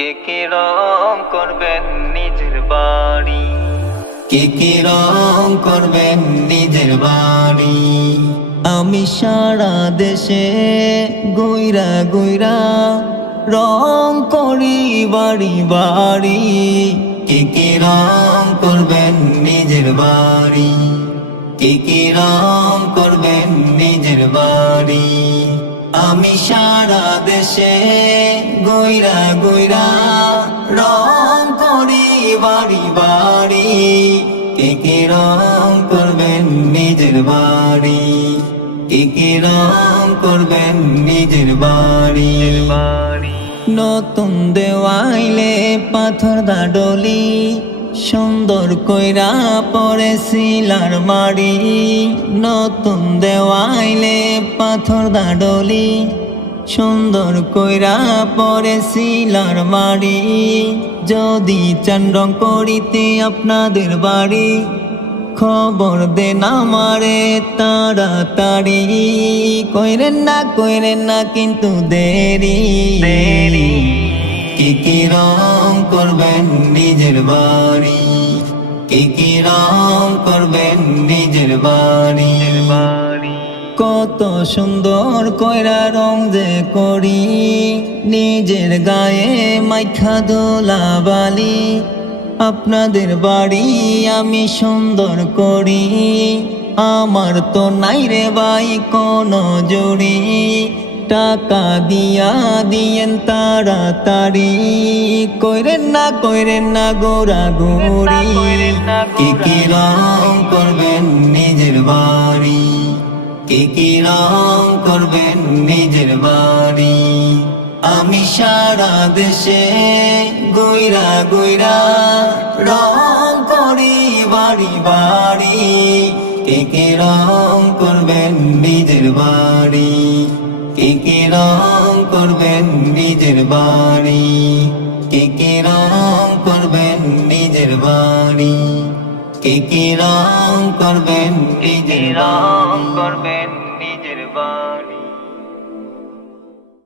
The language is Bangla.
কে রং করবেন নিজের বাড়ি, কে রং করবেন নিজের বাড়ি। আমি সারা দেশে গুইরা গুইরা রং করি বাড়ি বাড়ি। কে রং করবেন নিজের বাড়ি, কে রং করবেন নিজের বাড়ি। আমি সারা দেশে গুইরা গুইরা রং করি বাড়ি বাড়ি। কে রং করবেন নিজের বাড়ি, কে রং করবেন নিজের বাড়ি। নতুন দেওয়াইলে পাথর দাডলি সুন্দর কইরা পরে সিলার মারি। নতুন দেওয়াইলে পাথর দাডলি সুন্দর কইরা পরে সিলার মারি। যদি চান রং করিতে আপনাদের বাড়ি, খবর দেন আমারে তাড়াতাড়ি। কইরেন না কিন্তু দেরি। কে রং করবেন নিজের বাড়ি, কে রং করবেন নিজের বাড়ি। কত সুন্দর কইরা রং যে করি, নিজের গায়ে মাইখা দোলা বালি। আপনাদের বাড়ি আমি সুন্দর করি, আমার তো নাই রে ভাই কোনো জুড়ি। টাকা দিয়া দিয়েন তাড়াতাড়ি, কইরেন না গোরা গোরি। কে রং করবেন নিজের বাড়ি, কে রং করবেন নিজের বাড়ি। আমি সারা দেশে গুইরা গুইরা রং করি বাড়ি বাড়ি। কে রং করবেন নিজের বাড়ি, কে রং করবেন নিজের বাড়ি। কে রং করবেন নিজের বাড়ি, কে রং করবেন নিজের বাড়ি।